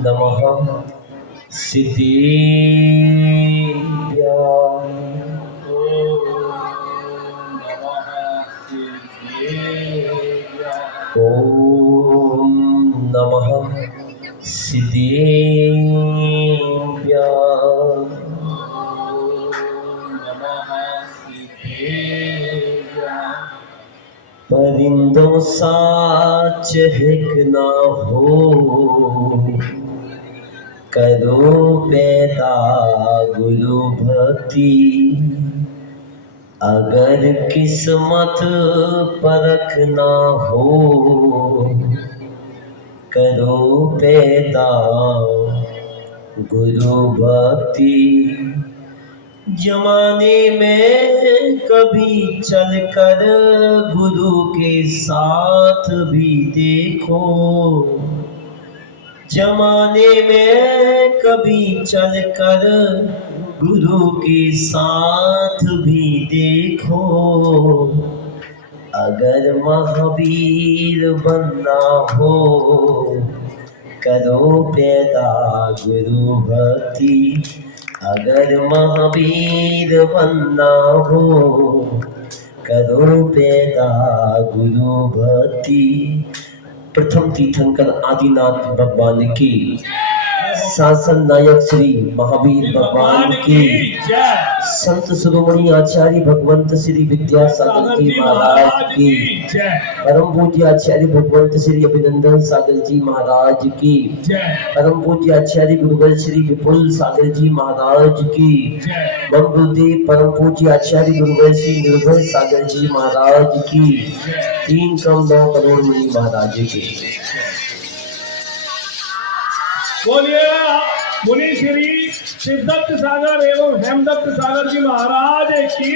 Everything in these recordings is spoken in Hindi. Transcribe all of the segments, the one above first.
नमः सिद्धेभ्यां। ओम नमः सिद्धेभ्यां। परिंदों साच हिक ना हो, करो पैदा गुरु भक्ति। अगर किस्मत परख ना हो, करो पैदा गुरु भक्ति। जमाने में कभी चलकर गुरु के साथ भी देखो। जमाने में कभी चलकर गुरु के साथ भी देखो। अगर महावीर बनना हो, करो पैदा गुरु भक्ति। अगर महावीर बनना हो, करो पैदा गुरु भक्ति। प्रथम तीर्थंकर आदिनाथ भगवान की, शासन नायक श्री महावीर भगवान की, संत शिरोमणि आचार्य भगवंत श्री विद्यासागर जी महाराज की, परम पूज्य आचार्य भगवंत श्री अभिनंदन सागर जी महाराज की, परम पूज्य आचार्य गुरुवर श्री विपुल सागर जी महाराज की, गुरुदेव परम पूज्य आचार्य गुरुवर श्री निर्भय सागर जी महाराज की, 3 करोड़ 9 करोड़ मुनि महाराज की। बोलिए मुनि श्री सिद्धदत्त सागर एवं हेमदत्त सागर जी महाराज की।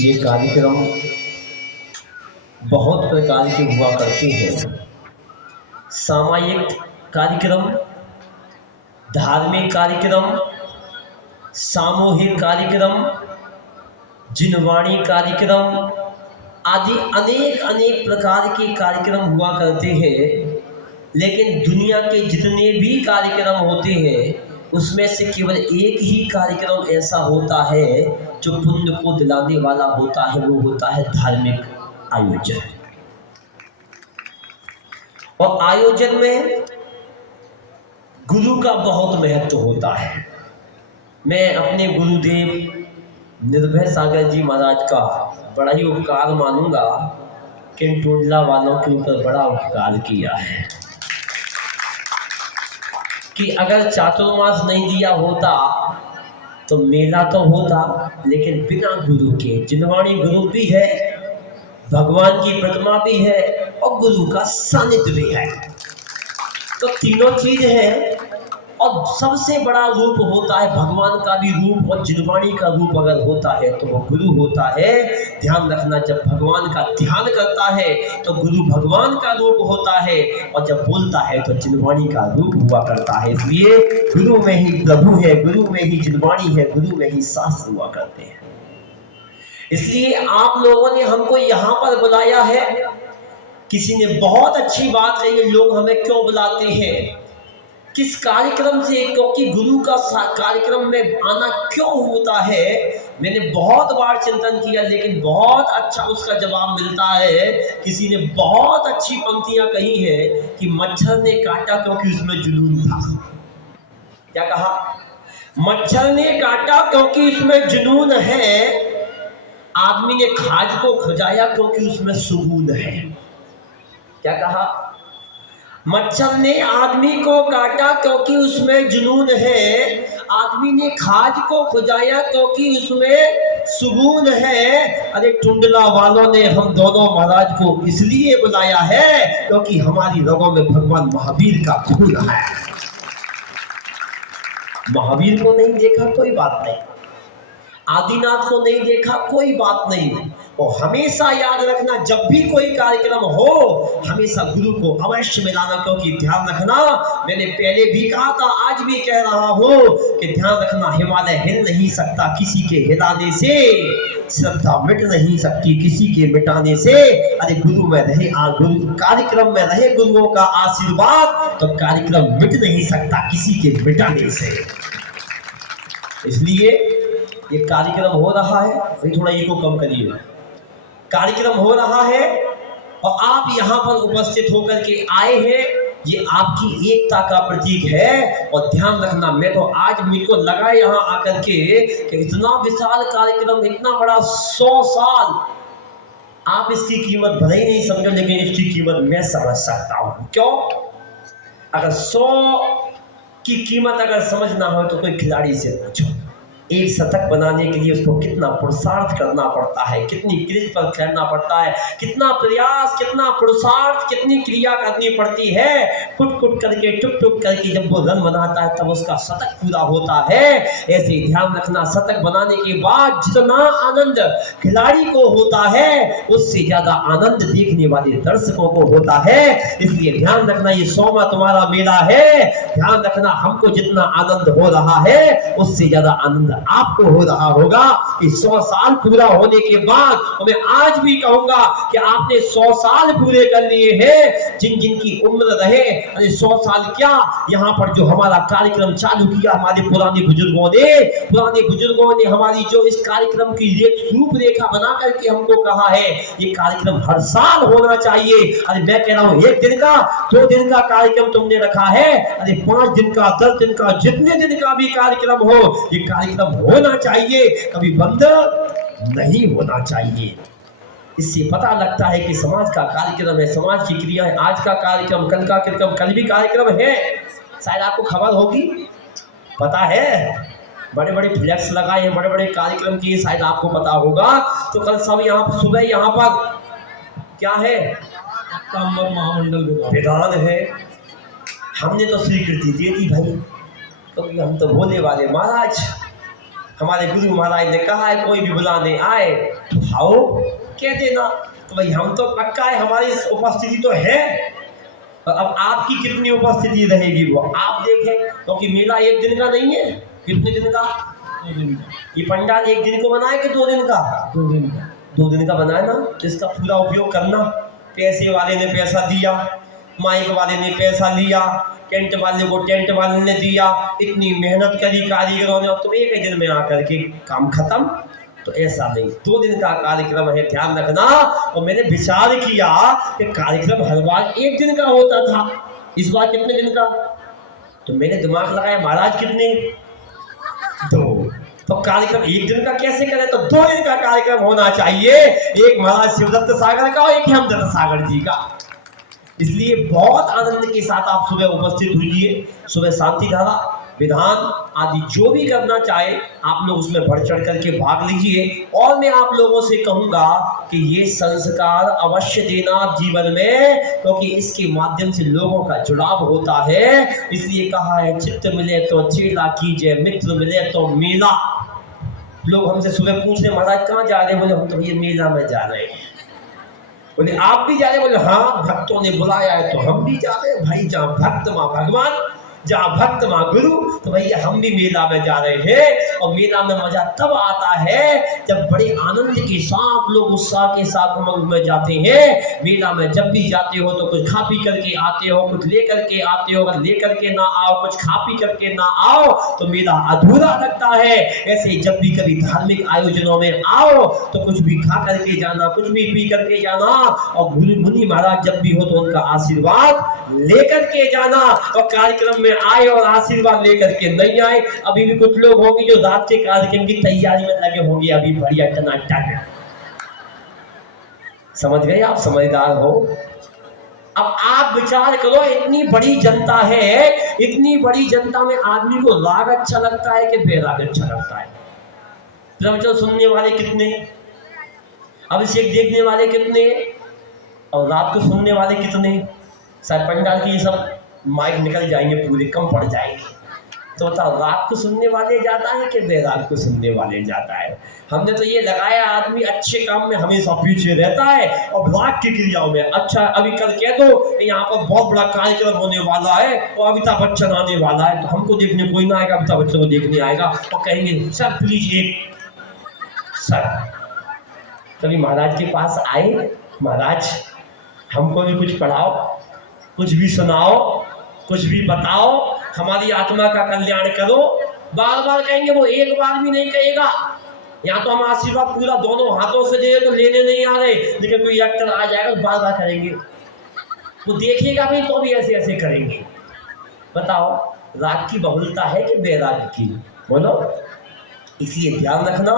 ये कार्यक्रम बहुत प्रकार के हुआ करते हैं। सामायिक कार्यक्रम, धार्मिक कार्यक्रम, सामूहिक कार्यक्रम, जिनवाणी कार्यक्रम आदि अनेक प्रकार के कार्यक्रम हुआ करते हैं। लेकिन दुनिया के जितने भी कार्यक्रम होते हैं उसमें से केवल एक ही कार्यक्रम ऐसा होता है जो पुण्य को दिलाने वाला होता है, वो होता है धार्मिक आयोजन। और आयोजन में गुरु का बहुत महत्व होता है। मैं अपने गुरुदेव निर्भय सागर जी महाराज का बड़ा ही उपकार मानूंगा कि टोंडला वालों के ऊपर बड़ा उपकार किया है कि अगर चातुर्मास नहीं दिया होता तो मेला तो होता, लेकिन बिना गुरु के। जिनवाणी गुरु भी है, भगवान की प्रतिमा भी है और गुरु का सानिध्य भी है। तो तीनों चीज है। और सबसे बड़ा रूप होता है भगवान का भी रूप, और जिनवाणी का रूप अगर होता है तो वो गुरु होता है। ध्यान रखना, जब भगवान का ध्यान करता है तो गुरु भगवान का रूप होता है, और जब बोलता है तो जिनवाणी का रूप हुआ करता है। इसलिए गुरु में ही प्रभु है, गुरु में ही जिनवाणी है, गुरु में ही शास्त्र हुआ करते हैं। इसलिए आप लोगों ने हमको यहाँ पर बुलाया है। किसी ने बहुत अच्छी बात कही है, लोग हमें क्यों बुलाते हैं, किस कार्यक्रम से, क्योंकि गुरु का कार्यक्रम में आना क्यों होता है। मैंने बहुत बार चिंतन किया, लेकिन बहुत अच्छा उसका जवाब मिलता है। किसी ने बहुत अच्छी पंक्तियां कही है कि मच्छर ने काटा क्योंकि उसमें जुनून था। क्या कहा? मच्छर ने काटा क्योंकि उसमें जुनून है। आदमी ने खाज को खुजाया क्योंकि उसमें सुकून है। क्या कहा? मच्छर ने आदमी को काटा क्योंकि उसमें जुनून है। आदमी ने खाज को खुजाया क्योंकि उसमें सुकून है। अरे टुंडला वालों ने हम दोनों महाराज को इसलिए बुलाया है क्योंकि हमारी रगों में भगवान महावीर का खून है। महावीर को नहीं देखा कोई बात नहीं, आदिनाथ को नहीं देखा कोई बात नहीं। और हमेशा याद रखना, जब भी कोई कार्यक्रम हो हमेशा गुरु को अवश्य मिलाना। क्योंकि ध्यान रखना, मैंने पहले भी कहा था, आज भी कह रहा हूं कि ध्यान रखना, हिमालय हिल नहीं सकता किसी के हिलाने से। श्रद्धा मिट नहीं सकती किसी के मिटाने से। अरे गुरु में रहे गुरु कार्यक्रम में रहे गुरुओं का आशीर्वाद तो कार्यक्रम मिट नहीं सकता किसी के मिटाने से। इसलिए ये कार्यक्रम हो रहा है, भाई थोड़ा ईगो कम करिए, कार्यक्रम हो रहा है और आप यहाँ पर उपस्थित होकर के आए हैं, ये आपकी एकता का प्रतीक है। और ध्यान रखना, मैं तो आज मेरे को लगा यहाँ आकर के कि इतना विशाल कार्यक्रम, इतना बड़ा 100 साल, आप इसकी कीमत भले ही नहीं समझो लेकिन इसकी कीमत मैं समझ सकता हूँ। क्यों? अगर 100 की कीमत अगर समझना हो तो कोई खिलाड़ी से पूछो, एक शतक बनाने के लिए उसको कितना पुरुषार्थ करना पड़ता है, कितनी क्रिज पर खेलना पड़ता है, कितना प्रयास, कितना पुरुषार्थ, कितनी क्रिया करनी पड़ती है। कुट कुट करके, टुक टुक करके जब वो रन बनाता है तब उसका शतक पूरा होता है। ऐसे ध्यान रखना, शतक बनाने के बाद जितना आनंद खिलाड़ी को होता है उससे ज्यादा आनंद देखने वाले दर्शकों को होता है। इसलिए ध्यान रखना, ये 100वां तुम्हारा मेला है। ध्यान रखना, हमको जितना आनंद हो रहा है उससे ज्यादा आनंद आपको हो रहा होगा कि 100 साल पूरा होने के बाद। और मैं आज भी कहूंगा कि आपने 100 साल पूरे कर लिए हैं, जिन जिन की उम्र रहे। अरे 100 साल क्या, यहाँ पर जो हमारा कार्यक्रम चालू किया हमारे पुराने बुजुर्गों ने हमारी जो इस कार्यक्रम की रूपरेखा बना करके हमको कहा है, ये कार्यक्रम हर साल होना चाहिए। अरे मैं कह रहा हूँ 1 दिन का, 2 दिन का कार्यक्रम तुमने रखा है, अरे 5 दिन का, 10 दिन का, जितने दिन का भी कार्यक्रम हो, ये कार्यक्रम होना चाहिए, कभी बंद नहीं होना चाहिए। इससे पता लगता है कि समाज का कार्यक्रम है, समाज की क्रिया है। आज का कार्यक्रम, कल का कार्यक्रम, कल भी कार्यक्रम है, शायद आपको खबर होगी, पता है, बड़े बड़े फ्लैक्स लगाए हैं, बड़े बड़े कार्यक्रम किए, शायद आपको पता होगा। तो कल सब यहाँ सुबह यहाँ पर क्या है, महामंडल विधान है। हमने तो स्वीकृति दे दी भाई, क्योंकि हम तो भोले वाले महाराज, हमारे गुरु महाराज ने कहा है कोई भी बुलाने आए आओ कह देना। तो भाई हम तो पक्का है, हमारी उपस्थिति तो है। और अब आपकी कितनी उपस्थिति रहेगी वो आप देखें, क्योंकि मेला 1 दिन का नहीं है। कितने दिन का? 2 दिन का। ये पंडाल 1 दिन को बनाए कि 2 दिन का? 2 दिन का। 2 दिन का बनाए ना, तो इसका पूरा उपयोग करना। पैसे वाले ने पैसा दिया, माइक वाले ने पैसा लिया, टेंट वाले को टेंट वाले ने दिया, इतनी मेहनत करी कारीगरों ने, और तुम 1 दिन में आकर के काम खत्म। तो ऐसा नहीं, 2 दिन का कार्यक्रम है, ध्यान रखना। और मैंने विचार किया कि कार्यक्रम हर बार 1 दिन का होता था, इस बार कितने दिन का? तो मैंने दिमाग लगाया, महाराज कितने? 2। तो कार्यक्रम 1 दिन का कैसे करें? तो 2 दिन का कार्यक्रम होना चाहिए, एक महाराज शिवदत्त सागर का और एक हेमदत्त सागर जी का। इसलिए बहुत आनंद के साथ आप सुबह उपस्थित हुई, सुबह शांति धारा, विधान आदि जो भी करना चाहे आप लोग उसमें बढ़ चढ़ करके भाग लीजिए। और मैं आप लोगों से कहूंगा कि ये संस्कार अवश्य देना आप जीवन में, क्योंकि इसके माध्यम से लोगों का जुड़ाव होता है। इसलिए कहा है, चित्त मिले तो चेला कीजिए, मित्र मिले तो मेला। लोग हमसे सुबह पूछ रहे, महाराज कहाँ जा रहे हैं? बोले हम तो ये मेला में जा रहे हैं। बोले आप भी जा रहे? बोले हाँ, भक्तों ने बुलाया है तो हम भी जा रहे हैं भाई। जहाँ भक्त वहाँ भगवान, जहाँ भक्त वहाँ गुरु। तो भैया हम भी मेला में जा रहे हैं। और मेला में मजा तब आता है जब बड़े आनंद के साथ लोग उत्साह के साथ उमंग में जाते हैं। मेला में जब भी जाते हो तो कुछ खा पी करके आते हो, कुछ ले करके आते हो। अगर ले करके ना आओ, कुछ खा पी करके ना आओ तो मेला अधूरा लगता है। ऐसे जब भी कभी धार्मिक आयोजनों में आओ तो कुछ भी खा करके जाना, कुछ भी पी करके जाना। और गुरु मुनि महाराज जब भी हो तो उनका आशीर्वाद लेकर के जाना। और कार्यक्रम में आए और आशीर्वाद लेकर के नहीं आए, अभी भी कुछ लोग होंगे जो रात के कार्यक्रम की तैयारी में लगे होंगे, अभी बढ़िया टनाटन। समझ गए आप? समझदार हो। अब आप विचार करो, इतनी बड़ी जनता है, इतनी बड़ी जनता में आदमी को राग अच्छा लगता है कि बेराग अच्छा लगता है? प्रवचन सुनने वाले कितने, अभिषेक देखने वाले कितने, और रात को सुनने वाले कितने? शायद पंडाल की ये सब माइक निकल जाएंगे, पूरे कम पड़ जाएंगे। तो बताओ, रात को सुनने वाले ज्यादा है कि बेरात को सुनने वाले ज्यादा है? हमने तो ये लगाया, आदमी अच्छे काम में हमेशा पीछे रहता है और राग की क्रियाओं में। अच्छा, अभी कल कह दो यहाँ पर बहुत बड़ा कार्यक्रम होने वाला है और अमिताभ बच्चन आने वाला है, तो हमको देखने कोई ना आएगा, अमिताभ बच्चन को देखने आएगा और कहेंगे सर प्लीज एक, सर कभी महाराज के पास आए, महाराज हमको भी कुछ पढ़ाओ, कुछ भी सुनाओ, कुछ भी बताओ, हमारी आत्मा का कल्याण करो। बार बार कहेंगे, वो एक बार भी नहीं कहेगा। या तो हम आशीर्वाद पूरा दोनों हाथों से दे तो लेने नहीं आ रहे, लेकिन कोई एक्टर आ जाएगा तो बार बार करेंगे। वो देखेगा भी तो भी ऐसे ऐसे करेंगे। बताओ राग की बहुलता है कि बेराग की? बोलो। इसलिए ध्यान रखना,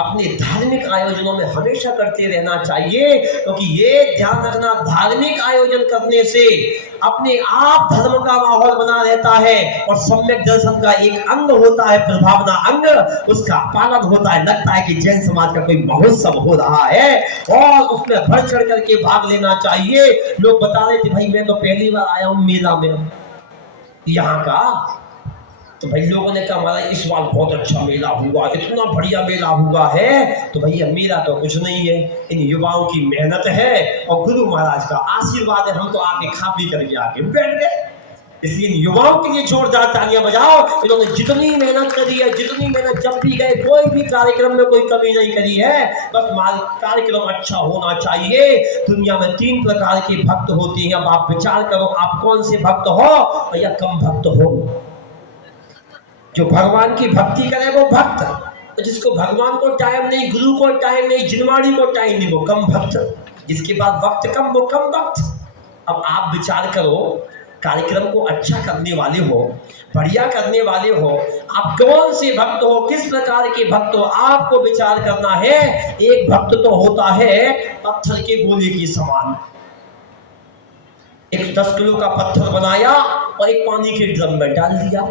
अपने धार्मिक आयोजनों में हमेशा करते रहना चाहिए, क्योंकि ये ध्यान रखना, धार्मिक आयोजन करने से अपने आप धर्म का माहौल बना रहता है और सम्यक दर्शन का एक अंग होता है, प्रभावना अंग, उसका पालन होता है। लगता है कि जैन समाज का कोई महोत्सव हो रहा है और उसमें बढ़ चढ़ करके भाग लेना चाहिए। लोग बता रहे थे, भाई मैं तो पहली बार आया हूँ मेला में यहाँ का, तो भाई लोगों ने कहा हमारा इस बार बहुत अच्छा मेला हुआ, इतना बढ़िया मेला हुआ है। तो भैया मेरा तो कुछ नहीं है, इन युवाओं की मेहनत है और गुरु महाराज का आशीर्वाद है। हम तो आके खा पी करके आके बैठ गए। इसलिए इन युवाओं के लिए जोरदार तालियां बजाओ। इन्होंने जितनी मेहनत करी है, जितनी मेहनत, जब भी गए कोई भी कार्यक्रम में कोई कमी नहीं करी है। बस कार्यक्रम अच्छा होना चाहिए। दुनिया में 3 प्रकार के भक्त होते हैं। अब आप विचार करो, आप कौन से भक्त हो या कम भक्त हो? जो भगवान की भक्ति करे वो भक्त, तो जिसको भगवान को टाइम नहीं, गुरु को टाइम नहीं, जिनवाड़ी को टाइम नहीं, वो कम भक्त। जिसके पास वक्त कम वो कम भक्त। अब आप विचार करो, कार्यक्रम को अच्छा करने वाले हो, बढ़िया करने वाले हो, आप कौन से भक्त हो, किस प्रकार के भक्त हो, आपको विचार करना है। एक भक्त तो होता है पत्थर के गोले के समान। एक 10 किलो का पत्थर बनाया और एक पानी के ड्रम में डाल दिया।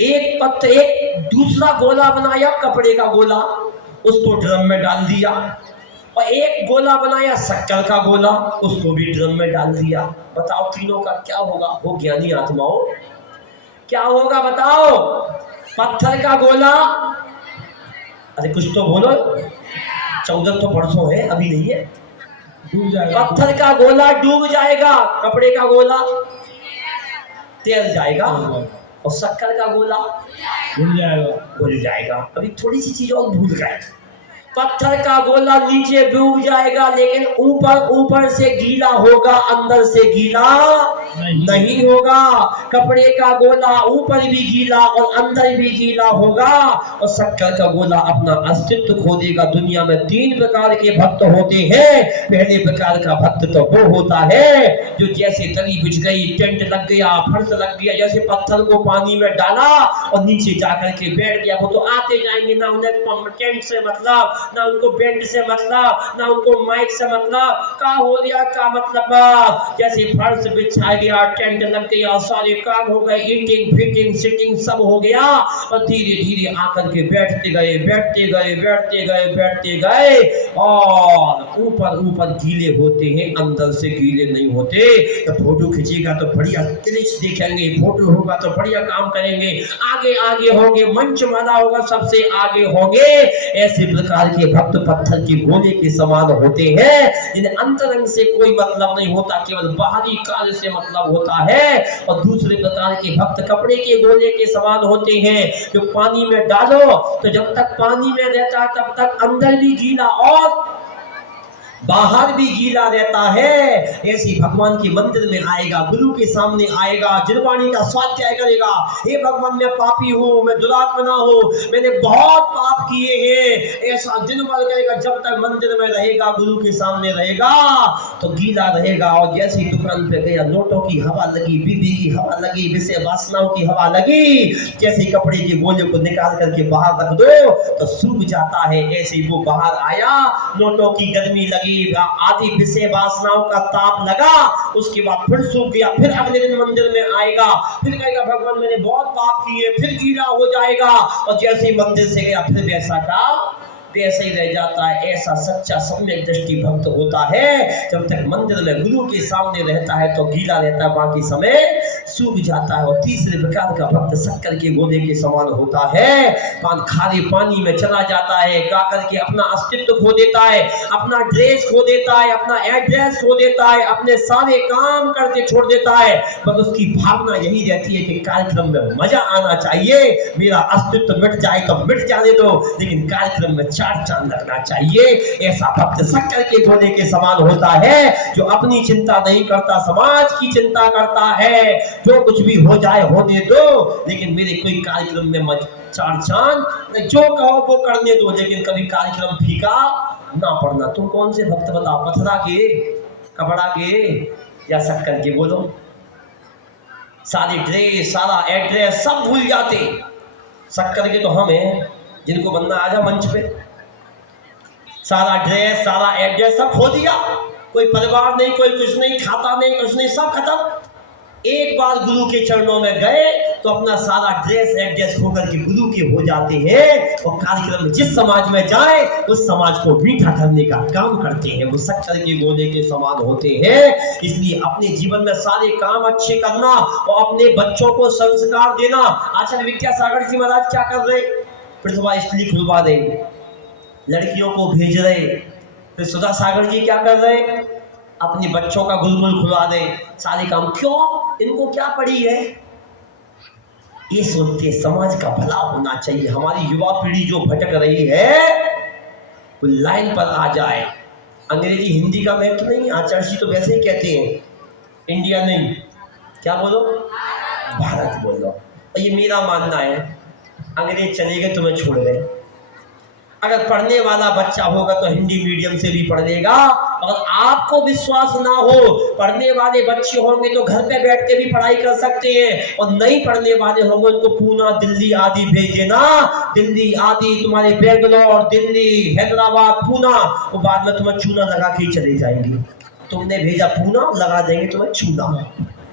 एक दूसरा गोला बनाया, कपड़े का गोला, उसको ड्रम में डाल दिया। और एक गोला बनाया शक्कर का गोला, उसको भी ड्रम में डाल दिया। बताओ तीनों का क्या होगा? हो ज्ञानी आत्माओं, क्या होगा बताओ? पत्थर का गोला, अरे कुछ तो बोलो, 14 तो परसों है, अभी नहीं है। डूब जाएगा। पत्थर का गोला डूब जाएगा, कपड़े का गोला तैर जाएगा और शक्कर का गोला भूल जाएगा। अभी थोड़ी सी चीज और भूल गए। पत्थर का गोला नीचे डूब जाएगा, लेकिन ऊपर से गीला होगा, अंदर से गीला नहीं होगा। कपड़े का गोला ऊपर भी गीला और अंदर भी गीला होगा। और शक्कर का गोला अपना अस्तित्व खो देगा। दुनिया में 3 प्रकार के भक्त होते हैं। पहले प्रकार का भक्त तो वो होता है जो जैसे तली बिछ गई, टेंट लग गया, फर्श लग गया, जैसे पत्थर को पानी में डाला और नीचे जाकर के बैठ गया। वो तो आते जाएंगे, ना उन्हें टेंट से मतलब, ना उनको बैंड से मतलब, ना उनको माइक से मतलब। का हो गया का मतलब, जैसे फर्श बिछा गया, टेंट लग गया, सारे काम हो गए, ईटिंग फिटिंग सिटिंग सब हो गया और धीरे धीरे आकर के बैठते गए और ऊपर गीले होते हैं, अंदर से गीले नहीं होते। तो फोटो खींचेगा तो बढ़िया क्लिच दिखेंगे, फोटो होगा तो बढ़िया काम करेंगे, आगे होंगे, मंच माला होगा, सबसे आगे होंगे। ऐसे प्रकार के भक्त पत्थर के गोले के समान होते हैं, जिन्हें अंतरंग से कोई मतलब नहीं होता, केवल बाहरी कार्य से मतलब होता है। और दूसरे प्रकार के भक्त कपड़े के गोले के समान होते हैं, जो पानी में डालो तो जब तक पानी में रहता तब तक अंदर भी गीला और बाहर भी गीला रहता है। ऐसे भगवान के मंदिर में आएगा, गुरु के सामने आएगा, जिनवाणी का स्वाध्याय करेगा। हे भगवान मैं पापी हूँ, मैं दुरात्मा हूँ, मैंने बहुत पाप किए हैं, ऐसा जिनवाल करेगा। जब तक मंदिर में रहेगा, गुरु के सामने रहेगा तो गीला रहेगा। और जैसे ही दुकान पे गया, नोटों की हवा लगी, बीबी की हवा लगी, विषय वासनाओं की हवा लगी, जैसे कपड़े के गोले को निकाल करके बाहर रख दो तो सूख जाता है। ऐसे वो बाहर आया, नोटों की गर्मी लगी, आदि विषय वासनाओं का ताप लगा, उसके बाद फिर सूख गया। फिर अगले दिन मंदिर में आएगा, फिर कहेगा भगवान मैंने बहुत पाप किए, फिर गीला हो जाएगा। और जैसे ही मंदिर से गया फिर वैसा का वैसे ही रह जाता है। ऐसा सच्चा सम्यक दृष्टि भक्त होता है। जब तक मंदिर में गुरु के सामने रहता है तो गीला रहता है, बाकी समय सूख जाता है। और तीसरे प्रकार का भक्त शक्कर के गोले के समान होता है। खाली पानी में चला जाता है, गा करके अपना अस्तित्व खो देता है, अपना ड्रेस खो देता है, अपना एड्रेस खो देता है, अपने सारे काम करके छोड़ देता है। बस उसकी भावना यही रहती है कि कार्यक्रम में मजा आना चाहिए, मेरा अस्तित्व मिट जाए तो मिट जाने दो, लेकिन कार्यक्रम में चार चांद लगना चाहिए। ऐसा भक्त शक्कर के गोले के समान होता है, जो अपनी चिंता नहीं करता, समाज की चिंता करता है। जो कुछ भी हो जाए होने दो, लेकिन मेरे कोई कार्यक्रम में मत चार चांद, जो कहो वो करने दो, लेकिन कभी कार्यक्रम फीका ना पड़ना। तुम कौन से भक्त बताओ, पथरा के, कपड़ा के या शक्कर के? बोलो। सारी ड्रेस, सारा एड्रेस सब भूल जाते। शक्कर के तो हम हैं जिनको बनना आ जा मंच पे। सारा ड्रेस, सारा एड्रेस सब खो दिया, कोई परिवार नहीं, कोई कुछ नहीं, खाता नहीं, कुछ नहीं, सब खत्म। एक बार गुरु के चरणों में गए तो अपना सारा ड्रेस एड्रेस होकर के गुरु के हो जाते हैं, और कार्यक्रम में जिस समाज में जाए उस समाज को मीठा करने का काम करते हैं। वो शक्कर के गोले के समान होते हैं। इसलिए अपने जीवन में सारे काम अच्छे करना और अपने बच्चों को संस्कार देना। आचार्य विद्यासागर जी महाराज क्या कर रहे? प्रतिभा स्थली खुलवा रहे, लड़कियों को भेज रहे। फिर सुधा सागर जी क्या कर रहे? अपने बच्चों का गुरुकुल खुलवा दे। सारे काम क्यों? इनको क्या पड़ी है? ये सोचते समाज का भला होना चाहिए। हमारी युवा पीढ़ी जो भटक रही है वो लाइन पर आ जाए। अंग्रेजी हिंदी का महत्व नहीं, आचार्य जी तो वैसे ही कहते हैं इंडिया नहीं, क्या बोलो, भारत बोलो। और ये मेरा मानना है, अंग्रेज चले गए तुम्हें छोड़ गए। अगर पढ़ने वाला बच्चा होगा तो हिंदी मीडियम से भी पढ़ लेगा। अगर आपको विश्वास ना हो, पढ़ने वाले बच्चे होंगे तो घर पे बैठ के भी पढ़ाई कर सकते हैं, और नहीं पढ़ने वाले होंगे उनको पूना, दिल्ली आदि भेज देना। दिल्ली आदि तुम्हारे बेंगलोर, दिल्ली, हैदराबाद, पूना, वो बाद में तुम्हें चूना लगा के चले जाएंगे। तुमने भेजा पूना, लगा देंगे तुम्हें चूना।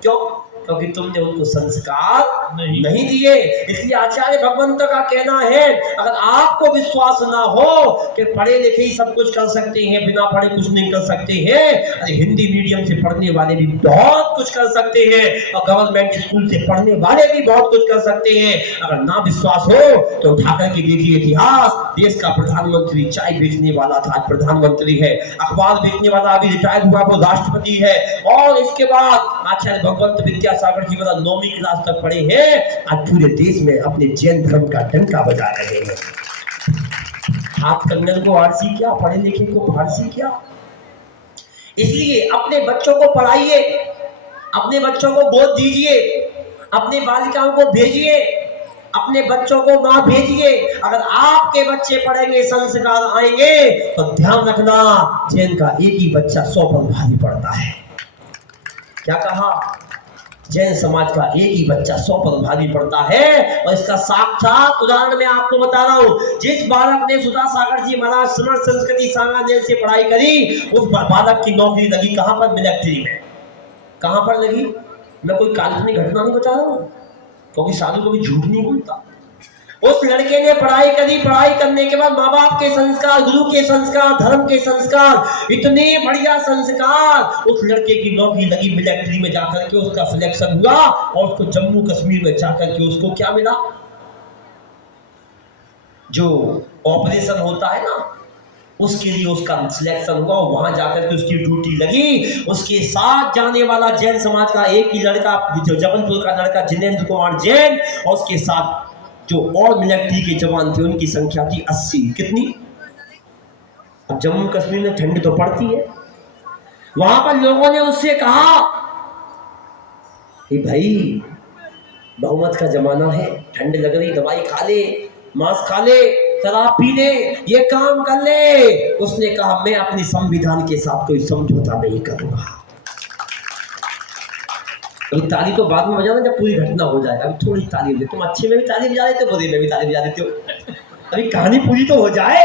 क्यों? क्योंकि तुमने उनको संस्कार नहीं दिए। इसलिए आचार्य भगवंत का कहना है, अगर आपको विश्वास ना हो कि पढ़े लिखे ही सब कुछ कर सकते हैं, बिना पढ़े कुछ नहीं कर सकते हैं, अरे हिंदी मीडियम से पढ़ने वाले भी बहुत कुछ कर सकते हैं, और गवर्नमेंट स्कूल से पढ़ने वाले भी बहुत कुछ कर सकते हैं। अगर ना विश्वास हो तो उठाकर के देखिए इतिहास। देश का प्रधानमंत्री चाय बेचने वाला था, आज प्रधानमंत्री है। अखबार बेचने वाला अभी रिटायर हुआ, वो राष्ट्रपति है। और इसके बाद आचार्य भगवंत विद्यासागर जी वाला 9वीं क्लास तक पढ़े हैं, आज पूरे देश में अपने जैन धर्म का डंका बजा रहे हैं। हाथ कंगन को आरसी क्या, पढ़े लिखे को फारसी क्या। इसलिए अपने बच्चों को पढ़ाइए, अपने बच्चों को बोध दीजिए, अपने बालिकाओं को भेजिए, अपने बच्चों को मां भेजिए। अगर आपके बच्चे पढ़ेंगे, संस्कार आएंगे, तो ध्यान रखना जैन का एक ही बच्चा 100 पर भारी पड़ता है। क्या कहा? जैन समाज का एक ही बच्चा 100 पर भारी पड़ता है। और इसका साक्षात उदाहरण मैं आपको बता रहा हूं। जिस बालक ने सुधा सागर जी महाराज समर्थ संस्कृति सांगानेर से पढ़ाई करी, उस बालक की नौकरी लगी कहां पर? मिलिट्री में। कहां पर लगी? मैं कोई काल्पनिक घटना नहीं बता रहा हूं, क्योंकि साधु को भी झूठ नहीं बोलता। उस लड़के ने पढ़ाई करी, पढ़ाई करने के बाद माँ बाप के संस्कार, गुरु के संस्कार, धर्म के संस्कार, इतने बढ़िया संस्कार, उस लड़के की नौकरी लगी मिलिट्री में जाकर के। उसका सिलेक्शन हुआ और उसको जम्मू कश्मीर में जाकर के उसको क्या मिला? जो ऑपरेशन होता है ना, उसके लिए उसका सिलेक्शन हुआ, वहां जाकर के उसकी ड्यूटी लगी। उसके साथ जाने वाला जैन समाज का एक ही लड़का, जो जबलपुर का लड़का जिनेंद्र कुमार जैन, और उसके साथ जो और मिलिट्री के जवान थे उनकी संख्या थी 80। कितनी? अब जम्मू कश्मीर में ठंड तो पड़ती है। वहां पर लोगों ने उससे कहा कि भाई बहुमत का जमाना है, ठंड लग रही, दवाई खा ले, मांस खा ले, शराब पी ले, ये काम कर ले। उसने कहा मैं अपने संविधान के साथ कोई समझौता नहीं करूंगा। अभी ताली तो बाद में बजाना जब पूरी घटना हो जाए। अभी थोड़ी ताली बजे, तुम अच्छे में भी ताली बजा देते हो, बुरे में भी ताली बजा देते हो। अभी कहानी पूरी तो हो जाए।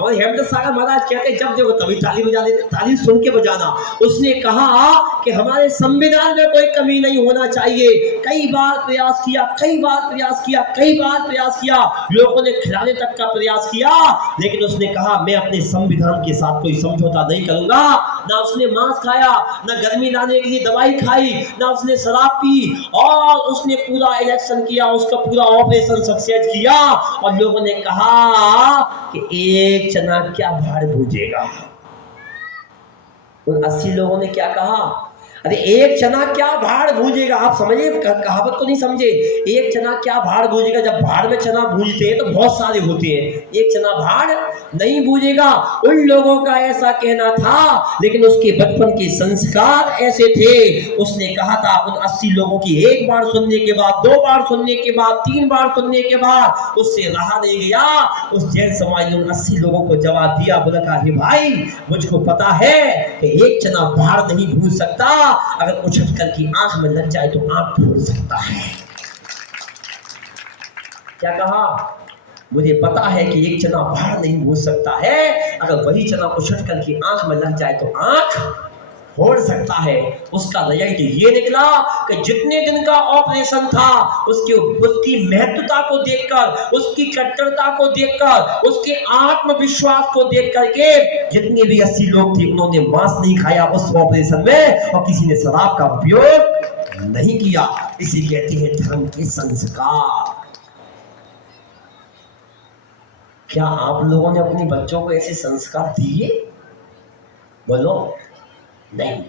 और हेमदत्त सागर महाराज कहते हैं जब देखो तभी ताली बजा देते, ताली सुन के बजाना। उसने कहा कि हमारे संविधान में कोई कमी नहीं होना चाहिए। कई बार प्रयास किया, कई बार प्रयास किया, कई बार प्रयास किया, लोगों ने खिलाने तक का प्रयास किया, लेकिन उसने कहा मैं अपने संविधान के साथ कोई समझौता नहीं करूंगा। ना उसने मांस खाया, ना गर्मी लाने के लिए दवाई खाई, ना उसने शराब पी, और उसने पूरा इलेक्शन किया, उसका पूरा ऑपरेशन सक्सेस किया। और लोगों ने कहा कि एक चना क्या भाड़ भूजेगा। उन 80 लोगों ने क्या कहा? अरे एक चना क्या भाड़ भूजेगा, आप समझिए कहावत को नहीं समझे। एक चना क्या भाड़ भूजेगा, जब भाड़ में चना भूजते हैं तो बहुत सारे होते हैं, एक चना भाड़ नहीं भूजेगा। उन लोगों का ऐसा कहना था, लेकिन उसके बचपन के संस्कार ऐसे थे। उसने कहा था उन 80 लोगों की एक बार सुनने के बाद, 2 बार सुनने के बाद, 3 बार सुनने के बाद उससे रहा नहीं गया। उस जैन समाज ने उन 80 लोगों को जवाब दिया, बोला कहा हे भाई, मुझको पता है कि एक चना भाड़ नहीं भूज सकता, अगर उछट कर की आंख में लग जाए तो आंख फोड़ सकता है। क्या कहा? मुझे पता है कि एक चना भाड़ नहीं भूज सकता है, अगर वही चना उछट कर की आंख में लग जाए तो आंख फोड़ सकता है। उसका रिजल्ट ये निकला कि जितने दिन का ऑपरेशन था, उसकी महत्वता को देखकर, उसकी कट्टरता को देखकर, उसके आत्मविश्वास को देख करके जितने भी 80 लोग थे उन्होंने मांस नहीं खाया उस ऑपरेशन में, और किसी ने शराब का उपयोग नहीं किया। इसे कहते हैं धर्म के संस्कार। क्या आप लोगों ने अपने बच्चों को ऐसे संस्कार दिए? बोलो नहीं।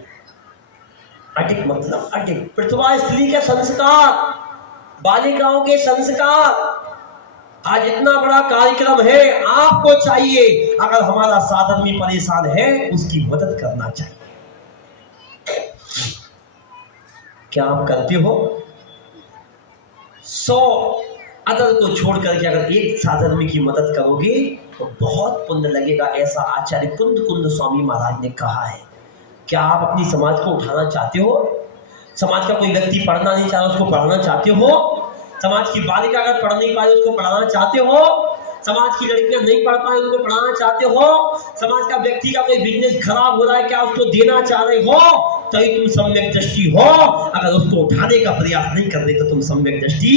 अटिक मतलब अटिक, पृथ्वा स्त्री के संस्कार, बालिकाओं के संस्कार। आज इतना बड़ा कार्यक्रम है, आपको चाहिए अगर हमारा साधन में परेशान है उसकी मदद करना चाहिए। क्या आप करते हो? 100 अदर को छोड़ करके अगर एक साधर्मी की मदद करोगे तो बहुत पुण्य लगेगा, ऐसा आचार्य कुंद स्वामी महाराज ने कहा है। क्या आप अपनी समाज को उठाना चाहते हो? समाज का कोई व्यक्ति पढ़ना नहीं चाह रहा, उसको पढ़ाना चाहते हो? समाज की बालिका अगर पढ़ नहीं पाए उसको पढ़ाना चाहते हो? समाज की लड़कियां नहीं पढ़ पाए उनको पढ़ाना चाहते हो? समाज का व्यक्ति का कोई बिजनेस खराब हो रहा है, क्या उसको देना चाह रहे हो? तो ही तुम सम्यक दृष्टि हो। अगर उसको उठाने का प्रयास नहीं कर रहे तो तुम सम्यक दृष्टि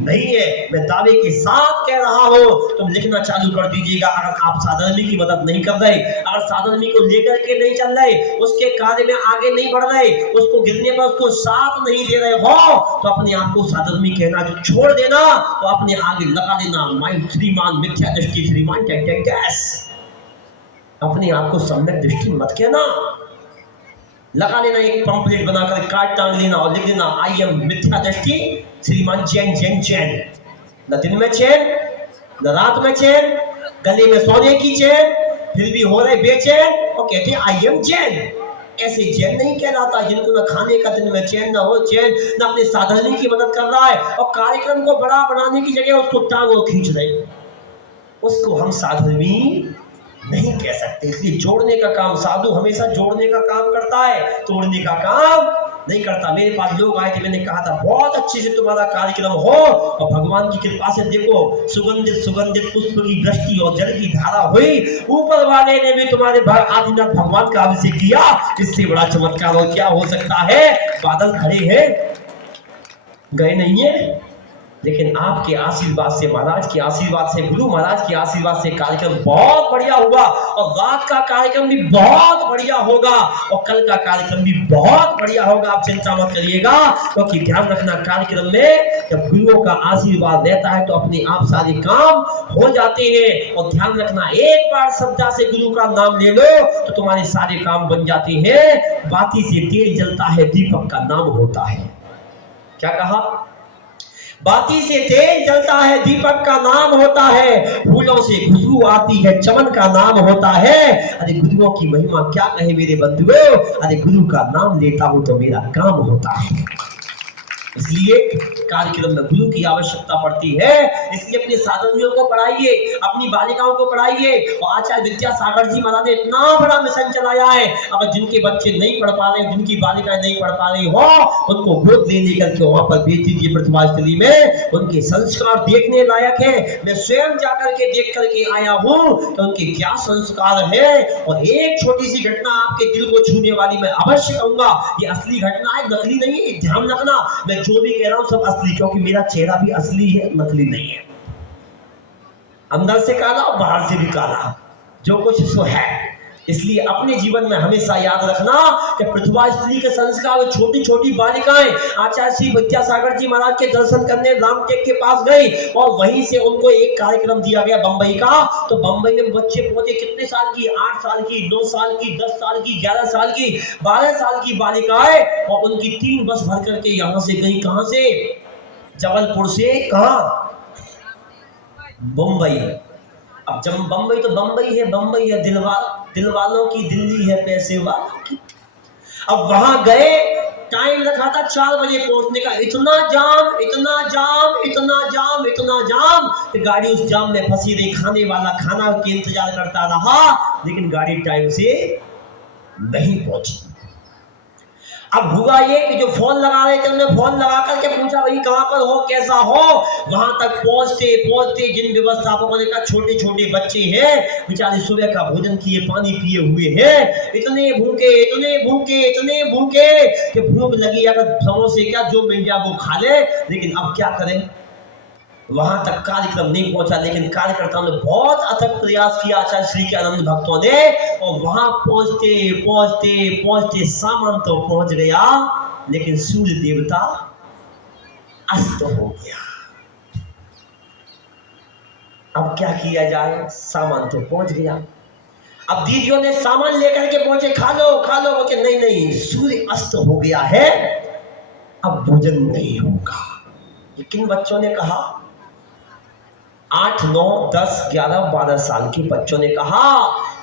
नहीं है। मैं दावे के साथ कह रहा हूं, तुम लिखना चालू कर दीजिएगा। अगर आप साधर्मी की मदद नहीं कर रहे, अगर साधर्मी को लेकर के नहीं चल रहे, उसके कार्य में आगे नहीं बढ़ रहे, उसको गिरने पर उसको साथ नहीं दे रहे हो, तो अपने आप को साधर्मी कहना छोड़ देना, तो अपने आगे लगा देना माइंड श्रीमान मिथ्या दृष्टि श्रीमान गैस। अपने आप को सम्यक दृष्टि मत कहना, लगा लेना एक पंपलेट बनाकर कार्ड टांग लेना और लिख देना आई एम मिथ्या दृष्टि श्रीमान चैन चैन चैन। न दिन में चैन न रात में चैन, गले में सोने की चैन, फिर भी हो रहे बेचैन और कहते हैं आई एम चैन। ऐसे चैन नहीं कहलाता जिनको न खाने का दिन में चैन, न हो चैन, न अपने साधन की मदद कर रहा है और कार्यक्रम को बड़ा बनाने की जगह उसको टांग और खींच रहे, उसको हम साधर्मी नहीं कह सकते। इसलिए जोड़ने का काम, साधु हमेशा जोड़ने का काम करता है, तोड़ने का काम नहीं करता। मेरे पास लोग आए थे, मैंने कहा था बहुत अच्छे से तुम्हारा कार्यक्रम हो और भगवान की कृपा से देखो सुगंधित सुगंधित पुष्प की वृष्टि और जल की धारा हुई, ऊपर वाले ने भी तुम्हारे आदिनाथ भगवान का अभिषेक किया। इससे बड़ा चमत्कार और क्या हो सकता है? बादल खड़े हैं, गए नहीं है, लेकिन आपके आशीर्वाद से, महाराज के आशीर्वाद से, गुरु महाराज के आशीर्वाद से कार्यक्रम बहुत बढ़िया हुआ और रात का कार्यक्रम भी बहुत बढ़िया होगा और कल का कार्यक्रम भी बहुत बढ़िया होगा। आप चिंता मत करिएगा, क्योंकि ध्यान रखना कार्यक्रम में जब गुरुओं का आशीर्वाद रहता है तो अपने आप सारे काम हो जाते हैं। और ध्यान रखना, एक बार श्रद्धा से गुरु का नाम ले लो तो तुम्हारे सारे काम बन जाते हैं। बाती से तेल जलता है, दीपक का नाम होता है। क्या कहा? बाती से तेल जलता है, दीपक का नाम होता है, फूलों से खुशबू आती है, चमन का नाम होता है। अरे गुरुओं की महिमा क्या कहे मेरे बंधुओं, अरे गुरु का नाम लेता हूं तो मेरा काम होता है। इसलिए कार्यक्रम में गुरु की आवश्यकता पड़ती है। इसलिए अपने साधर्मियों को पढ़ाइए, अपनी बालिकाओं को पढ़ाइए। और आचार्य विद्यासागर जी महाराज ने इतना बड़ा मिशन चलाया है, अगर जिनके बच्चे नहीं पढ़ पा रहे, जिनकी बालिकाएं नहीं पढ़ पा रही हो, उनको गोद ले लेकर के वहां पर भेज दीजिए पृथ्वास्थली में। उनके संस्कार देखने लायक है। मैं स्वयं जाकर के देख करके आया हूँ तो उनके क्या संस्कार है। और एक छोटी सी घटना आपके दिल को छूने वाली मैं अवश्य कहूंगा, ये असली घटना है, नकली नहीं है। ध्यान रखना, मैं जो भी कह रहा हूं सब असली, क्योंकि मेरा चेहरा भी असली है, नकली नहीं है। अंदर से काला और बाहर से भी काला, जो कुछ सो है। इसलिए अपने जीवन में हमेशा याद रखना कि पृथ्वी स्त्री के संस्कार में छोटी छोटी बालिकाएं आचार्य श्री विद्यासागर जी महाराज के दर्शन करने रामटेक के पास गई और वहीं से उनको एक कार्यक्रम दिया गया बंबई का। तो बंबई में बच्चे पहुंचे, कितने साल की, 8 साल की, 9 साल की, 10 साल की, 11 साल की, 12 साल की बालिकाएं, और उनकी 3 बस भर करके यहां से गई। कहां से? जबलपुर से। कहां? मुंबई। अब जब बंबई तो बंबई है, बंबई है दिल वालों की, दिल्ली है पैसे वालों की। अब वहां गए, टाइम रखा था 4 बजे पहुंचने का, इतना जाम, इतना जाम, इतना जाम, इतना जाम कि गाड़ी उस जाम में फंसी रही। खाने वाला खाना के इंतजार करता रहा, लेकिन गाड़ी टाइम से नहीं पहुंची। अब हुआ ये कि जो फोन लगा रहे थे उन्होंने फोन लगा करके पूछा, भाई कहां पर हो, कैसा हो? वहां तक पहुंचते पहुंचते जिन व्यवस्थापकों ने कहा छोटे छोटे बच्चे हैं, बेचारे सुबह का भोजन किए, पानी पिए हुए हैं, इतने भूखे, इतने भूखे, इतने भूखे कि भूख लगी, अगर समोसे क्या जो मिल जाए वो खा ले, लेकिन अब क्या करें? वहां तक कार्यक्रम नहीं पहुंचा, लेकिन कार्यकर्ताओं ने बहुत अथक प्रयास किया, आचार्य श्री के आनंद भक्तों ने, और वहां पहुंचते पहुंचते पहुंचते सामान तो पहुंच गया, लेकिन सूर्य देवता अस्त हो गया। अब क्या किया जाए? सामान तो पहुंच गया। अब दीदियों ने सामान लेकर के पहुंचे, खा लो खा लो, बोले नहीं नहीं, सूर्य अस्त हो गया है, अब भोजन नहीं होगा। किन बच्चों ने कहा? 8, 9, 10, 11, 12 साल के बच्चों ने कहा।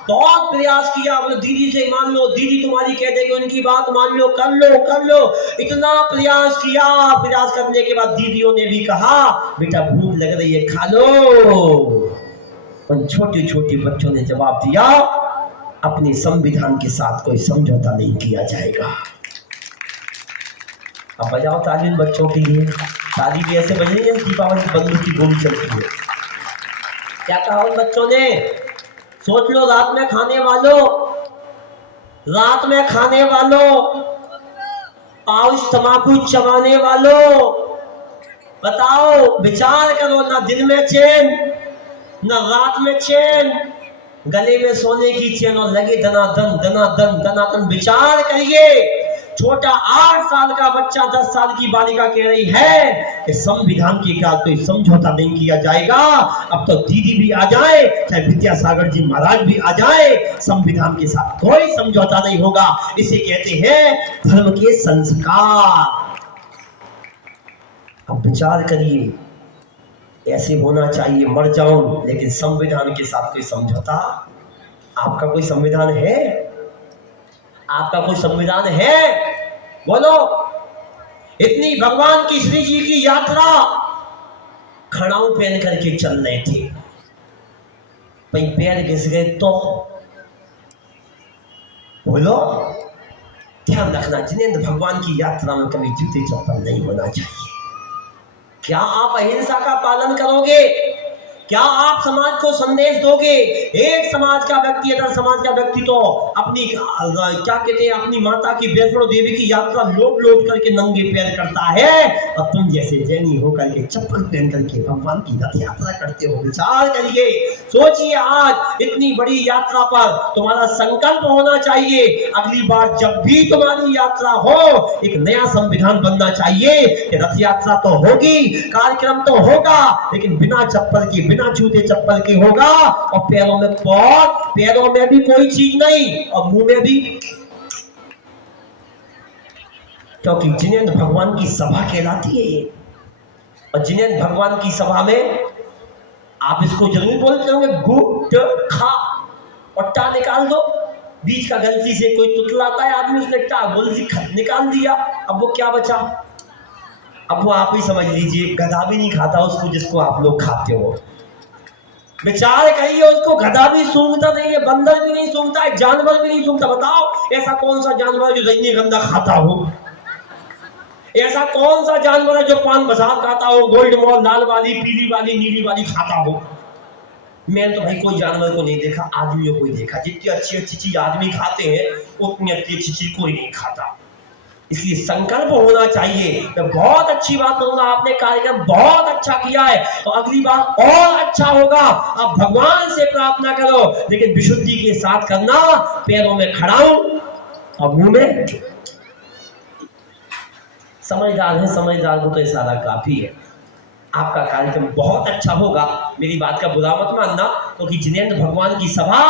बहुत प्रयास किया, बोले दीदी से मान लो, दीदी तुम्हारी कह देगी, उनकी बात मान लो, कर लो कर लो। इतना प्रयास किया, प्रयास करने के बाद दीदियों ने भी कहा, बेटा भूख लग रही है, खा लो। उन छोटे छोटे बच्चों ने जवाब दिया, अपने संविधान के साथ कोई समझौता नहीं किया जाएगा। अब बजाओ ताली उन बच्चों के लिए, ताली भी ऐसे बज रही है दीपावली की बंदूक की गोली चलती है। क्या कहा उन बच्चों ने? सोच लो, रात में खाने वालों, रात में खाने वालों, पाउच तंबाकू चबाने वालों, बताओ, विचार करो, ना दिन में चैन ना रात में चैन, गले में सोने की चैन और लगे दनादन दनादन दनादन। विचार करिए, छोटा 8 साल का बच्चा 10 साल की बालिका कह रही है कि संविधान के साथ कोई समझौता नहीं किया जाएगा। अब तो दीदी भी आ जाए, चाहे विद्यासागर जी महाराज भी आ जाए, संविधान के साथ कोई समझौता नहीं होगा। इसे कहते हैं धर्म के संस्कार। अब विचार करिए, ऐसे होना चाहिए, मर जाऊं लेकिन संविधान के साथ कोई समझौता। आपका कोई संविधान है? आपका कोई संविधान है? बोलो। इतनी भगवान की श्री जी की यात्रा खड़ाऊ पहन करके चल रहे थे, भाई पैर घिस गए तो बोलो। ध्यान रखना, जिनेंद्र भगवान की यात्रा में कभी जूते चप्पल नहीं होना चाहिए। क्या आप अहिंसा का पालन करोगे? क्या आप समाज को संदेश दोगे? एक समाज का व्यक्ति, अदर समाज का व्यक्ति तो अपनी क्या कहते हैं, अपनी माता की वैष्णो देवी की यात्रा लोट लोट करके नंगे पैर करता है, और तुम जैसे जैनी होकर के चप्पल पहन करके भगवान की रथ यात्रा करते हो। विचार करिए, सोचिए, आज इतनी बड़ी यात्रा पर तुम्हारा संकल्प होना चाहिए, अगली बार जब भी तुम्हारी यात्रा हो एक नया संविधान बनना चाहिए कि रथ यात्रा तो होगी, कार्यक्रम तो होगा, लेकिन बिना चप्पल के, बिना जूते चप्पल के होगा, और पैरों में पॉट, पैरों में भी कोई चीज नहीं, और मुंह में भी, क्योंकि जिनेंद्र भगवान की सभा कहलाती है ये। और जिनेंद्र भगवान की सभा में आप इसको जरूर बोलते होंगे, गुट खा और टा निकाल दो। बीच का गलती से कोई तुतलाता है आदमी, उसने टा बोल निकाल दिया, अब वो क्या बचा? अब वो आप ही समझ लीजिए, गधा भी नहीं खाता उसको जिसको आप लोग खाते हो। विचार करिए, उसको गधा भी सूंघता नहीं है, बंदर भी नहीं सूंघता है, जानवर भी नहीं सूंघता। बताओ, ऐसा कौन सा जानवर जो रजनीगंधा खाता हो? ऐसा कौन सा जानवर है जो पान बसात खाता हो, गोल्ड मॉल, लाल वाली, पीली वाली, नीली वाली खाता हो? मैंने तो भाई कोई जानवर को नहीं देखा, आदमियों को ही देखा। जितनी अच्छी अच्छी चीज आदमी खाते हैं उतनी अच्छी अच्छी चीज कोई नहीं खाता। इसलिए संकल्प होना चाहिए। मैं बहुत अच्छी बात कहूंगा, आपने कार्यक्रम बहुत अच्छा किया है और अगली बार और अच्छा होगा। आप भगवान से प्रार्थना करो, लेकिन विशुद्धि के साथ करना। पैरों में खड़ा हूं और मुंह में, समझदार है, समझदार को तो इशारा काफी है। आपका कार्यक्रम बहुत अच्छा होगा, मेरी बात का बुरा मत मानना, क्योंकि जिनेंद्र भगवान की सभा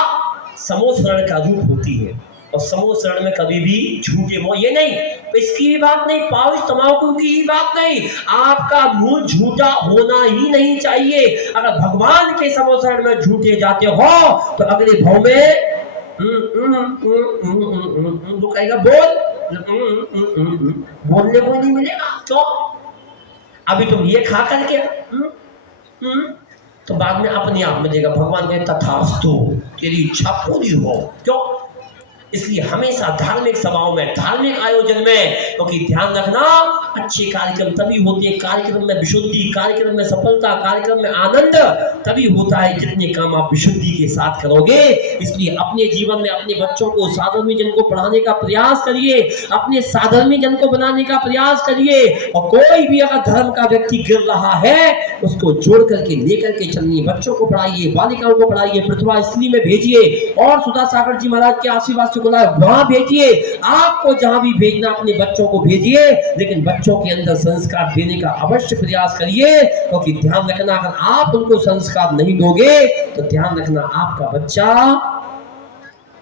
समोसरण का रूप होती है और समोसरण में कभी भी झूठे मोह ये नहीं, तो इसकी भी बात नहीं, पाउच तम्बाकू की ही बात नहीं, आपका मुंह झूठा होना ही नहीं चाहिए। अगर भगवान के समोसरण में झूठे जाते हो तो अगले भाव में तो कहेगा बोल, बोलने को नहीं मिलेगा। तो अभी तुम ये खा करके तो बाद में अपने आप मिलेगा। भगवान कहते तथास्तु, तेरी इच्छा पूरी हो। क्यों? इसलिए हमेशा धार्मिक सभाओं में, धार्मिक आयोजन में, क्योंकि ध्यान रखना अच्छे कार्यक्रम तभी होते हैं, कार्यक्रम में विशुद्धि, कार्यक्रम में सफलता, कार्यक्रम में आनंद तभी होता है जितने काम आप विशुद्धि के साथ करोगे। इसलिए अपने जीवन में अपने बच्चों को साधर्मी जन को पढ़ाने का प्रयास करिए, अपने साधर्मी जन को बनाने का प्रयास करिए। और कोई भी अगर धर्म का व्यक्ति गिर रहा है उसको जोड़ करके लेकर के चलिए, बच्चों को पढ़ाइए, बालिकाओं को पढ़ाइए, प्रतिभा स्त्री में भेजिए और सुधा सागर जी महाराज के आशीर्वाद से वहां भेजिए। आपको जहां भी भेजना अपने बच्चों को भेजिए, लेकिन बच्चों के अंदर संस्कार देने का अवश्य प्रयास करिए। क्योंकि ध्यान रखना, अगर आप उनको संस्कार नहीं दोगे तो ध्यान रखना आपका बच्चा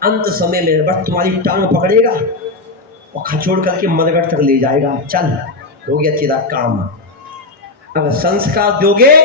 अंत समय में बस तुम्हारी टांग पकड़ेगा और खचोड़ करके मरघट तक ले जाएगा। चल हो गया तेरा काम। अगर संस्कार दोगे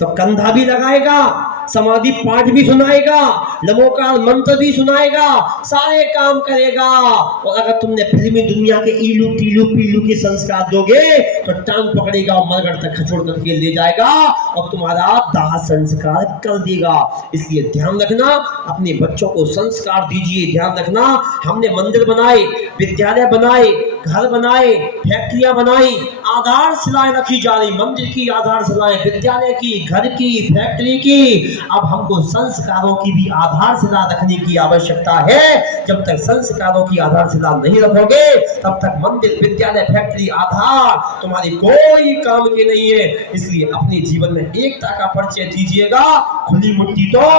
तो कंधा भी लगाएगा, समाधि पाठ भी सुनाएगा, नमोकार मंत्र भी सुनाएगा, सारे काम करेगा। और अगर तुमने फिल्मी दुनिया के ईलू टीलू पीलू के संस्कार दोगे तो टांग पकड़ेगा और मरघट तक खचोड़ करके ले जाएगा और तुम्हारा दाह संस्कार कर देगा। इसलिए ध्यान रखना, अपने बच्चों को संस्कार दीजिए। ध्यान रखना, हमने मंदिर बनाए, विद्यालय बनाए, घर बनाए, फैक्ट्रियां बनाई, आधारशिलाएं रखी जा रही, मंदिर की आधारशिलाएं, विद्यालय की, घर की, फैक्ट्री की। अब हमको संस्कारों की भी आधारशिला रखने की आवश्यकता है। जब तक संस्कारों की आधारशिला नहीं रखोगे तब तक मंदिर, विद्यालय, फैक्ट्री, आधार तुम्हारी कोई काम के नहीं है। इसलिए अपने जीवन में एकता का परिचय दीजिएगा। खुली मुट्ठी तो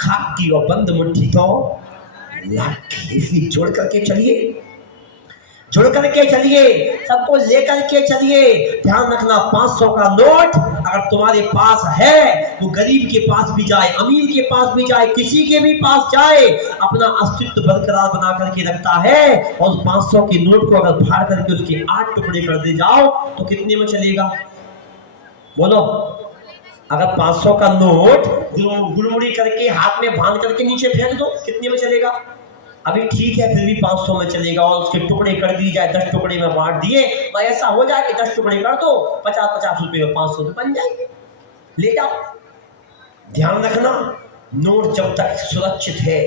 खाक की और बंद मुट्ठी तो लाख की। इसलिए जोड़ करके चलिए, जुड़ करके चलिए, सबको लेकर के चलिए। ध्यान रखना, 500 का नोट अगर तुम्हारे पास है तो गरीब के पास भी जाए, अमीर के पास भी जाए, किसी के भी पास जाए, अपना अस्तित्व बरकरार बना करके रखता है। और 500 के नोट को अगर फाड़ करके उसके 8 टुकड़े कर दे जाओ तो कितने में चलेगा? बोलो। अगर 500 का नोट गुड़मुड़ी करके हाथ में बांध करके नीचे फेंक दो, कितने में चलेगा? अभी ठीक है, फिर भी 500 में चलेगा। और उसके टुकड़े कर दिए जाए, 10 टुकड़े में बांट दिए तो ऐसा हो जाए कि 10 टुकड़े कर दो, 50-50 रुपए में 500 तो बन जाएंगे, ले जाओ। ध्यान रखना, नोट जब तक सुरक्षित है,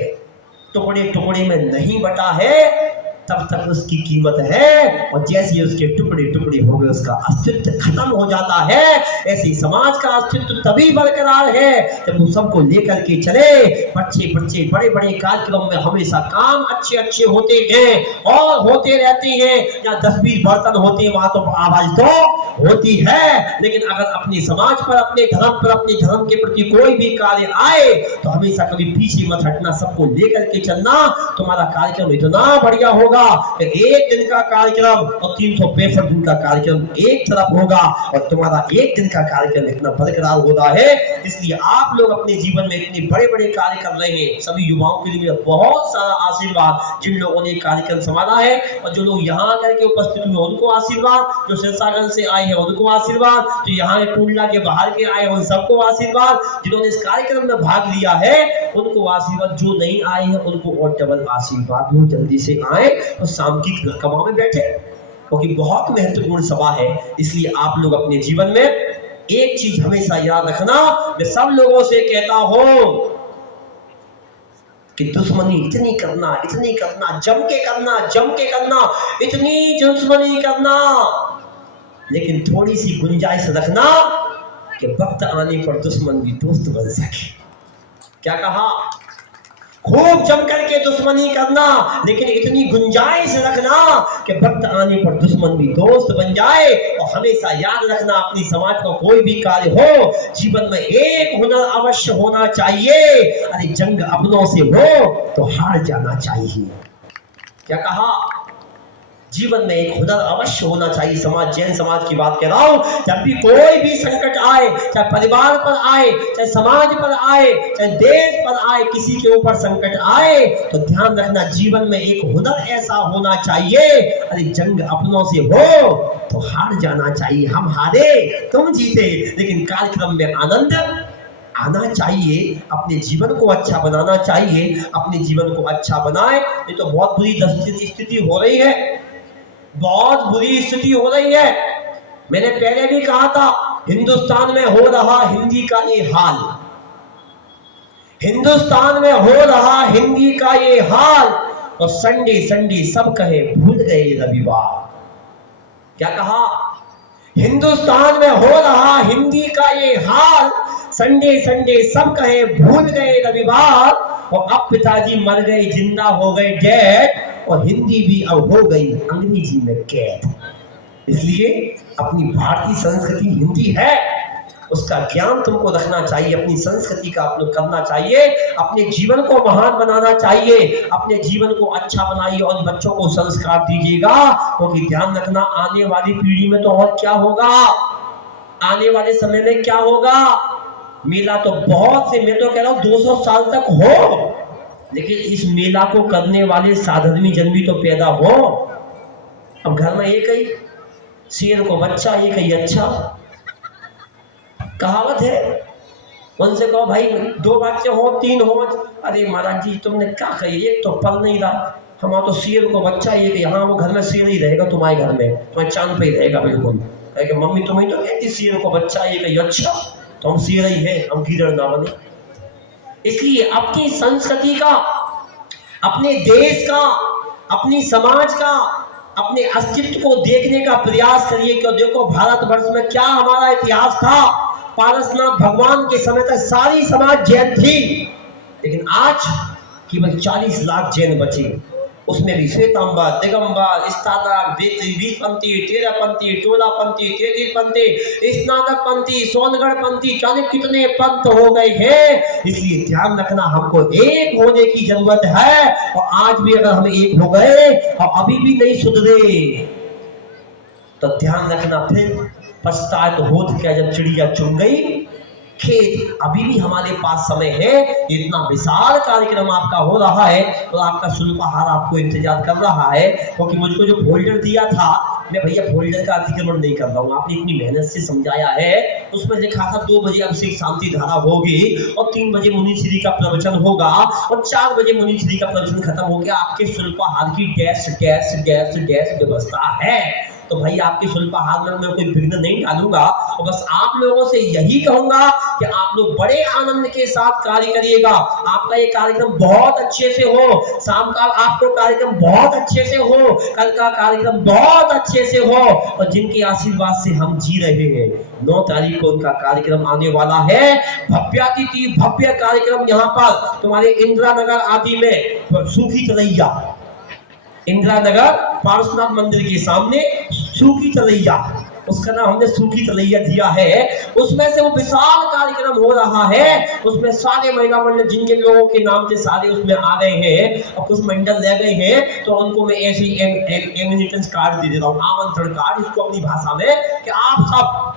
टुकड़े टुकड़े में नहीं बटा है, तब तक उसकी कीमत है। और जैसे ही उसके टुकड़े टुकड़े हो गए उसका अस्तित्व खत्म हो जाता है। ऐसे ही समाज का अस्तित्व तभी बरकरार है जब वो सबको लेकर के चले। बच्चे बच्चे बड़े बड़े कार्यक्रम में हमेशा काम अच्छे अच्छे होते हैं और होते रहते हैं। जहाँ 10-20 बर्तन होते हैं वहां तो आवाज तो होती है, लेकिन अगर अपने समाज पर, अपने धर्म के प्रति कोई भी कार्य आए तो हमेशा कभी पीछे मत हटना, सबको लेकर के चलना। तुम्हारा कार्यक्रम इतना बढ़िया होगा। एक दिन का कार्यक्रम और 365 दिन का कार्यक्रम एक तरफ होगा और तुम्हारा एक दिन का कार्यक्रम इतना बरकरार होता है। इसलिए आप लोग अपने जीवन में इतने बड़े बड़े कार्य कर रहे हैं। सभी युवाओं के लिए बहुत सारा आशीर्वाद। जिन लोगों ने कार्यक्रम संभाला है और जो लोग यहाँ आकर के उपस्थित हुए उनको आशीर्वाद, जो सिरसागंज से आए हैं उनको आशीर्वाद, जो यहाँ टूंडला के बाहर के आए हैं उन सबको आशीर्वाद, जिन्होंने इस कार्यक्रम में भाग लिया है उनको आशीर्वाद, जो नहीं आए हैं उनको और डबल आशीर्वाद। वो जल्दी से आए और शाम की सभा में बैठे, क्योंकि बहुत महत्वपूर्ण सभा है। इसलिए आप लोग अपने जीवन में एक चीज हमेशा याद रखना, मैं सब लोगों से कहता हूं कि दुश्मनी इतनी करना, जम के करना, इतनी दुश्मनी करना, लेकिन थोड़ी सी गुंजाइश रखना कि वक्त आने पर दुश्मन भी दोस्त बन सके। क्या कहा? खूब जम करके दुश्मनी करना, लेकिन इतनी गुंजाइश रखना कि वक्त आने पर दुश्मन भी दोस्त बन जाए। और हमेशा याद रखना, अपनी समाज का कोई भी कार्य हो, जीवन में एक हुनर अवश्य होना चाहिए। अरे जंग अपनों से हो तो हार जाना चाहिए। क्या कहा? जीवन में एक हुनर अवश्य होना चाहिए। समाज, जैन समाज की बात कर रहा हूं, जब भी कोई भी संकट आए, चाहे परिवार पर आए, चाहे समाज पर आए, चाहे देश पर आए, किसी के ऊपर संकट आए, तो ध्यान रखना जीवन में एक हुनर ऐसा होना चाहिए। अरे जंग अपनों से हो तो हार जाना चाहिए। हम हारे तुम जीते, लेकिन कार्यक्रम में आनंद आना चाहिए। अपने जीवन को अच्छा बनाना चाहिए, अपने जीवन को अच्छा बनाए। ये तो बहुत बुरी स्थिति हो रही है, बहुत बुरी स्थिति हो रही है। मैंने पहले भी कहा था, हिंदुस्तान में हो रहा हिंदी का ये हाल, हिंदुस्तान में हो रहा हिंदी का ये हाल। और संडे संडे सब कहे भूल गए रविवार। क्या कहा? हिंदुस्तान में हो रहा हिंदी का ये हाल, संडे संडे सब कहे भूल गए रविवार। और अब पिताजी मर गए, जिंदा हो गए डैड, और हिंदी भी अब हो गई अंग्रेजी में कैद। इसलिए अपनी भारतीय संस्कृति हिंदी है, उसका ज्ञान तुमको रखना चाहिए, अपनी संस्कृति का अपलोग करना चाहिए, अपने जीवन को महान बनाना चाहिए, अपने जीवन को अच्छा बनाइए और बच्चों को संस्कार दीजिएगा। क्योंकि ध्यान रखना, आने वाली पीढ़ी में तो और क्या होगा, आने वाले समय में क्या होगा। मेला तो बहुत से, मैं तो कह रहा हूं 200 साल तक हो, लेकिन इस मेला को करने वाले साधर्मी जन भी तो पैदा हो। अब घर में एक ही शेर को बच्चा, एक ही अच्छा। कहावत है, उनसे कहो भाई 2 बच्चे हो 3 हो, अरे महाराज जी तुमने क्या कही, एक तो पल नहीं रहा, हमारा तो शेर को बच्चा एक, यहाँ वो घर में शेर ही रहेगा, तुम्हारे घर में तुम्हारे चांद पे ही रहेगा बिल्कुल। कहेगा मम्मी तुम्हें तो कहती शेर को बच्चा एक ही, अच्छा तो हम शेर ही है, हम कीड़े ना बने। इसलिए अपनी संस्कृति का, अपने देश का, अपनी समाज का, अपने अस्तित्व को देखने का प्रयास करिए। कि देखो भारतवर्ष में क्या हमारा इतिहास था। पारसनाथ भगवान के समय तक सारी समाज जैन थी, लेकिन आज केवल 40 लाख जैन बचे। उसमें भी श्वेतांबर, दिगंबर, स्नातक, बीसपंथी, 13पंथी, 16पंथी, 33पंथी, स्नातक पंथी, सोनगढ़ पंथी, जाने कितने पंथ हो गए हैं। इसलिए ध्यान रखना, हमको एक होने की जरूरत है। और आज भी अगर हम एक हो गए और अभी भी नहीं सुधरे, तो ध्यान रखना फिर पछताए तो होत क्या जब चिड़िया चुन गई खेत। अभी भी हमारे पास समय है, इतना विशाल कार्यक्रम आपका हो रहा है और आपका सुल्पाहार आपको इंतजार कर रहा है। क्योंकि मुझको जो फोल्डर दिया था, मैं भैया फोल्डर का अतिक्रमण नहीं कर रहा हूँ, आपने इतनी मेहनत से समझाया है। उसमें लिखा था 2 बजे अभिषेक शांति धारा होगी और 3 बजे मुनि श्री का प्रवचन होगा और 4 बजे मुनि श्री का प्रवचन खत्म हो गया। आपके सुल्पाहार की डैश डैश डैश डैश व्यवस्था है, तो भाई आपके सुल्पाहार में मैं कोई विघ्न नहीं डालूंगा। और बस आप लोगों से यही कहूंगा कि आप लोग बड़े आनंद के साथ कार्य करिएगा। आपका ये कार्यक्रम बहुत अच्छे से हो, शाम का आपको कार्यक्रम बहुत अच्छे से हो, कल का कार्यक्रम बहुत अच्छे से हो। और जिनके आशीर्वाद से हम जी रहे हैं, 9 तारीख को उनका कार्यक्रम आने वाला है। भव्यातिथि भव्य कार्यक्रम यहाँ पर तुम्हारे इंदिरा नगर आदि में सूखी तलैया, इंदिरा नगर पारसनाथ मंदिर के सामने सूखी तलैया, उसका नाम हमने सूखी तलैया दिया है। उसमें से वो विशाल कार्यक्रम हो रहा है। उसमें सारे महिला मंडल जिन जिन लोगों के नाम से सारे उसमें आ गए हैं और कुछ मंडल रह गए हैं, तो उनको मैं ऐसे एमिनिटेंस कार्ड दे देता हूँ, आमंत्रण कार्ड, इसको अपनी भाषा में, कि आप सब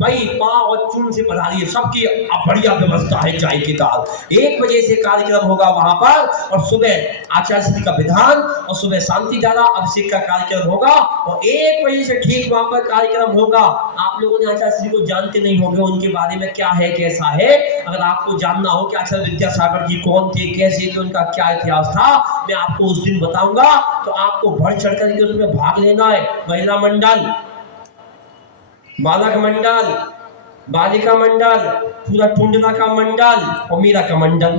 भाई पाव और चून से पधारिए। सबकी बढ़िया व्यवस्था है, चाय की दाल। 1 बजे से कार्यक्रम होगा वहां पर, और सुबह आचार्य श्री का विधान और सुबह शांति धारा अभिषेक का कार्यक्रम होगा और 1 बजे से ठीक वहां पर कार्यक्रम होगा। आप लोगों ने आचार्य श्री को जानते नहीं होंगे, उनके बारे में क्या है कैसा है। अगर आपको जानना हो कि आचार्य विद्यासागर जी कौन थे, कैसे थे, उनका क्या इतिहास था, मैं आपको उस दिन बताऊंगा। तो आपको बढ़ चढ़ करके उसमें भाग लेना है। महिला मंडल, बालक मंडल, बालिका मंडल, पूरा टुंडला का मंडल और मीरा का मंडल।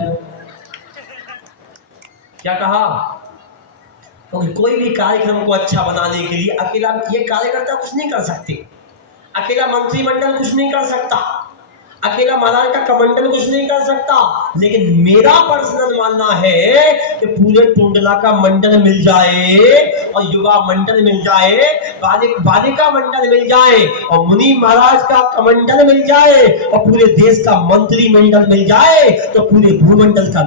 क्या कहा? क्योंकि कोई भी कार्यक्रम को अच्छा बनाने के लिए अकेला ये कार्यकर्ता कुछ नहीं कर सकते, अकेला मंत्रिमंडल कुछ नहीं कर सकता, अकेला महाराज का कमंडल कुछ नहीं कर सकता, लेकिन मेरा पर्सनल मानना है कि पूरे टुंडला का मंडल मिल जाए और युवा मंडल मिल जाए, बालिका मंडल मिल जाए और मुनि महाराज का कमंडल मिल जाए और पूरे देश का मंत्री मंडल मिल जाए तो पूरे भूमंडल का